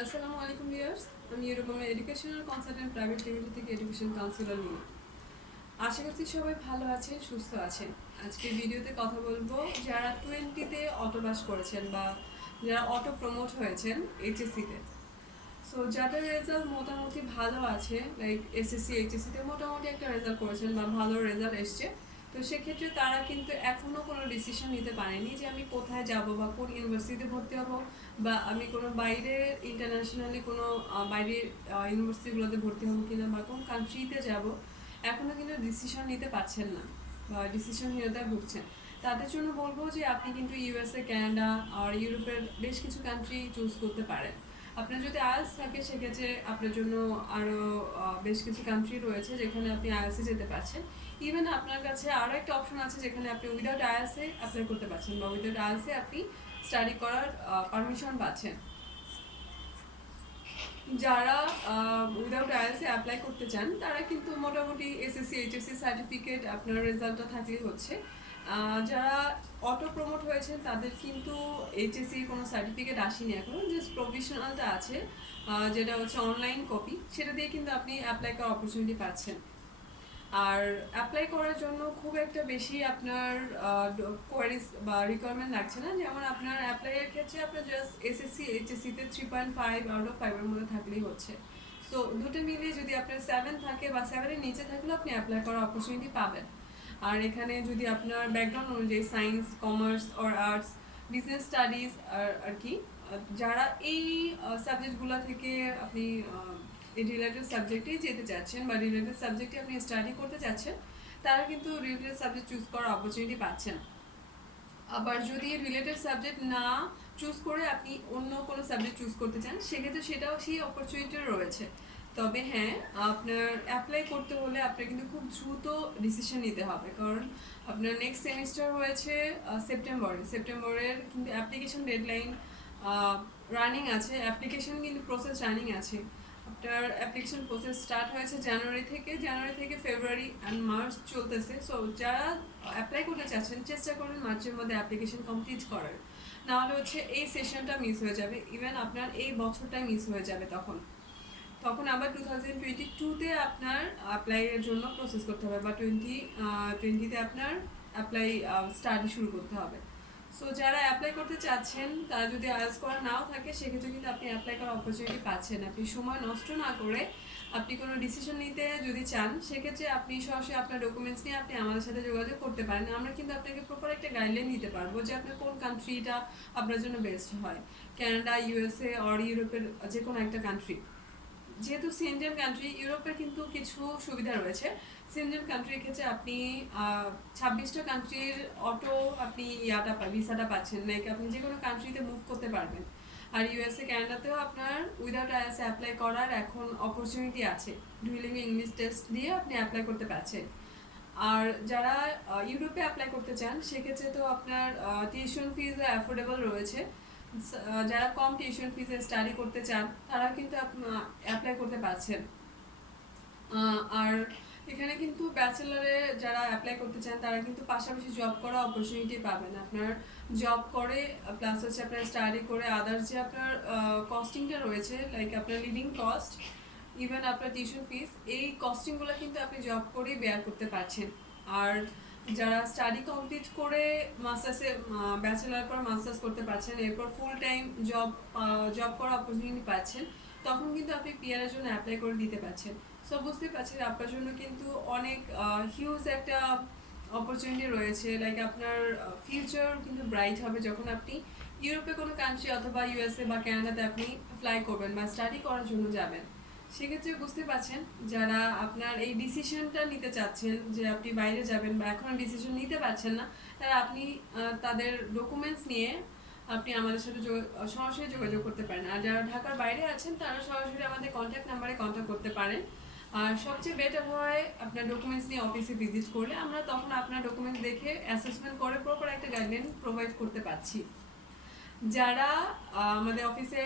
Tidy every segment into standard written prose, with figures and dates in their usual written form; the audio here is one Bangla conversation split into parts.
আসসালামু আলাইকুম ভিউয়ার্স, আমি এরকম এডুকেশনাল কনসালটেন্ট প্রাইভেট লিমিটেড থেকে এডুকেশন কাউন্সিলর নিয়ে আশা করছি সবাই ভালো আছেন, সুস্থ আছেন। আজকে ভিডিওতে কথা বলবো যারা 20-তে অটো পাস করেছেন বা যারা অটো প্রমোট হয়েছেন এইচএসসিতে। সো যাদের রেজাল্ট মোটামুটি ভালো আছে, লাইক এসএসসি এইচএসসিতে মোটামুটি একটা রেজাল্ট করেছেন বা ভালো রেজাল্ট এসছে, তো সেক্ষেত্রে তারা কিন্তু এখনও কোনো ডিসিশন নিতে পারেনি যে আমি কোথায় যাব বা কোন ইউনিভার্সিটিতে ভর্তি হব, বা আমি কোনো বাইরের ইন্টারন্যাশনালি কোনো বাইরের ইউনিভার্সিটিগুলোতে ভর্তি হবো কিনা বা কোন কান্ট্রিতে যাব, এখনও কিন্তু ডিসিশন নিতে পারছেন না বা ডিসিশনহীনতায় ভুগছেন। তাদের জন্য বলবো যে আপনি কিন্তু ইউএসএ, কানাডা আর ইউরোপের বেশ কিছু কান্ট্রি চুজ করতে পারেন। আপনার যদি আইএলস থাকে সেক্ষেত্রে আপনার জন্য আরও বেশ কিছু কান্ট্রি রয়েছে যেখানে আপনি আইএলসে যেতে পারছেন। ইভেন আপনার কাছে আরও একটা অপশন আছে যেখানে আপনি উইদাউট আইএলসে অ্যাপ্লাই করতে পারছেন বা উইদাউট আইএলসে আপনি স্টাডি করার পারমিশন পাচ্ছেন। যারা উইদাউট আইএলসে অ্যাপ্লাই করতে চান তারা কিন্তু মোটামুটি এসএসসি এইচএসসি সার্টিফিকেট আপনার রেজাল্টটা থাকলেই হচ্ছে। যারা অটো প্রমোট হয়েছেন তাদের কিন্তু এইচএসসির কোনো সার্টিফিকেট আসেনি এখনো, জাস্ট প্রভিশনালটা আছে, যেটা হচ্ছে অনলাইন কপি, সেটা দিয়ে কিন্তু আপনি অ্যাপ্লাই করার অপরচুনিটি পাচ্ছেন। আর অ্যাপ্লাই করার জন্য খুব একটা বেশি আপনার কোয়ারিজ বা রিকোয়ারমেন্ট লাগছে না। যেমন আপনার অ্যাপ্লাইয়ের ক্ষেত্রে আপনার জাস্ট এসএসসি এইচএসসিতে 3.5 আউট অফ 5-এর মধ্যে থাকলেই হচ্ছে। সো দুটো মিলিয়ে যদি আপনার 7 থাকে বা 7-এর নিচে থাকলে আপনি অ্যাপ্লাই করার অপরচুনিটি পাবেন। আর এখানে যদি আপনার ব্যাকগ্রাউন্ড অনুযায়ী science, commerce or arts, business studies আর কি, যারা এই সাবজেক্টগুলো থেকে আপনি এই রিলেটেড সাবজেক্টেই যেতে চাচ্ছেন বা রিলেটেড সাবজেক্টে আপনি স্টাডি করতে চাচ্ছেন, তারা কিন্তু রিলেটেড সাবজেক্ট চুজ করার অপরচুনিটি পাচ্ছেন। আবার যদি রিলেটেড সাবজেক্ট না চুজ করে আপনি অন্য কোনো সাবজেক্ট চুজ করতে চান, সেক্ষেত্রে সেটাও সেই অপরচুনিটি রয়েছে। তবে হ্যাঁ, আপনার অ্যাপ্লাই করতে হলে আপনার কিন্তু খুব দ্রুত ডিসিশন নিতে হবে, কারণ আপনার নেক্সট সেমিস্টার হয়েছে সেপ্টেম্বরের কিন্তু অ্যাপ্লিকেশন ডেডলাইন রানিং আছে, অ্যাপ্লিকেশন কিন্তু প্রসেস রানিং আছে। আপনার অ্যাপ্লিকেশন প্রসেস স্টার্ট হয়েছে জানুয়ারি থেকে ফেব্রুয়ারি অ্যান্ড মার্চ চলতেছে। সো যারা অ্যাপ্লাই করতে চাচ্ছেন চেষ্টা করবেন মার্চের মধ্যে অ্যাপ্লিকেশন কমপ্লিট করার, নাহলে হচ্ছে এই সেশনটা মিস হয়ে যাবে, ইভেন আপনার এই বছরটাই মিস হয়ে যাবে। তখন তখন আবার 2022-তে আপনার অ্যাপ্লাইয়ের জন্য প্রসেস করতে হবে বা 2020-তে আপনার অ্যাপ্লাই স্টাডি শুরু করতে হবে। সো যারা অ্যাপ্লাই করতে চাচ্ছেন তারা যদি আইএলটিএস করা নাও থাকে, সেক্ষেত্রে কিন্তু আপনি অ্যাপ্লাই করার অপরচুনিটি পাচ্ছেন। আপনি সময় নষ্ট না করে আপনি কোনো ডিসিশন নিতে যদি চান, সেক্ষেত্রে আপনি সরাসরি আপনার ডকুমেন্টস নিয়ে আপনি আমাদের সাথে যোগাযোগ করতে পারেন। আমরা কিন্তু আপনাকে প্রপার একটা গাইডলাইন দিতে পারবো যে আপনার কোন কান্ট্রিটা আপনার জন্য বেস্ট হয়, কানাডা, ইউএসএ আর ইউরোপের যে কোনো একটা কান্ট্রি। যেহেতু সেনজেন কান্ট্রি, ইউরোপের কিন্তু কিছু সুবিধা রয়েছে। সেনজেন কান্ট্রির ক্ষেত্রে আপনি 26টা কান্ট্রির অটো আপনি ভিসাটা পাচ্ছেন, লাইক আপনি যে কোনো কান্ট্রিতে মুভ করতে পারবেন। আর ইউএসএ, কানাডাতেও আপনার উইদাউট আইএলটিএস অ্যাপ্লাই করার এখন অপরচুনিটি আছে, ডুয়েলিঙ্গো ইংলিশ টেস্ট দিয়ে আপনি অ্যাপ্লাই করতে পারছেন। আর যারা ইউরোপে অ্যাপ্লাই করতে চান, সেক্ষেত্রে তো আপনার টিউশন ফিজ অ্যাফোর্ডেবল রয়েছে। যারা কম টিউশন ফিজে স্টাডি করতে চান তারা কিন্তু অ্যাপ্লাই করতে পারছেন। আর এখানে কিন্তু ব্যাচেলারে যারা অ্যাপ্লাই করতে চান তারা কিন্তু পাশাপাশি জব করা অপরচুনিটি পাবেন। আপনার জব করে প্লাস হচ্ছে আপনার স্টাডি করে আদার্স যে আপনার কস্টিংটা রয়েছে, লাইক আপনার লিভিং কস্ট, ইভেন আপনার টিউশন ফিস, এই কস্টিংগুলো কিন্তু আপনি জব করেই বেয়ার করতে পারছেন। আর যারা স্টাডি কমপ্লিট করে মাস্টার্সে ব্যাচেলার পর মাস্টার্স করতে পারছেন, এরপর ফুল টাইম জব করার অপরচুনিটি পাচ্ছেন, তখন কিন্তু আপনি পিআরের জন্য অ্যাপ্লাই করে দিতে পারছেন। সো বুঝতে পারছেন আপনার জন্য কিন্তু অনেক হিউজ একটা অপরচুনিটি রয়েছে, লাইক আপনার ফিউচার কিন্তু ব্রাইট হবে যখন আপনি ইউরোপে কোনো কান্ট্রি অথবা ইউএসএ বা কানাডাতে আপনি ফ্লাই করবেন বা স্টাডি করার জন্য যাবেন। সেক্ষেত্রে বুঝতে পারছেন যারা আপনার এই ডিসিশনটা নিতে চাচ্ছেন যে আপনি বাইরে যাবেন বা এখন ডিসিশন নিতে পারছেন না, তারা আপনি তাদের ডকুমেন্টস নিয়ে আপনি আমাদের সাথে সরাসরি যোগাযোগ করতে পারেন। আর যারা ঢাকার বাইরে আছেন তারা সরাসরি আমাদের কন্ট্যাক্ট নাম্বারে কন্ট্যাক্ট করতে পারেন। আর সবচেয়ে বেটার হয় আপনার ডকুমেন্টস নিয়ে অফিসে ভিজিট করলে, আমরা তখন আপনার ডকুমেন্টস দেখে অ্যাসেসমেন্ট করে প্রপার একটা গাইডলাইন প্রোভাইড করতে পারছি। যারা আমাদের অফিসে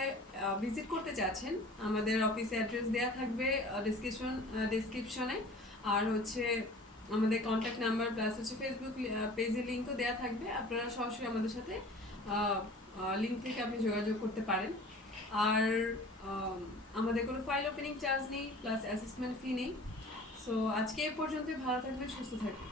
ভিজিট করতে চাচ্ছেন, আমাদের অফিসে অ্যাড্রেস দেওয়া থাকবে ডিসক্রিপশনে, আর হচ্ছে আমাদের কন্ট্যাক্ট নাম্বার প্লাস হচ্ছে ফেসবুক পেজের লিঙ্কও দেওয়া থাকবে। আপনারা সরাসরি আমাদের সাথে লিঙ্ক থেকে আপনি যোগাযোগ করতে পারেন। আর আম, আমাদের কোনো ফাইল ওপেনিং চার্জ নেই, প্লাস অ্যাসেসমেন্ট ফি নেই। সো আজকে এ পর্যন্ত, ভালো থাকবেন, সুস্থ থাকবেন।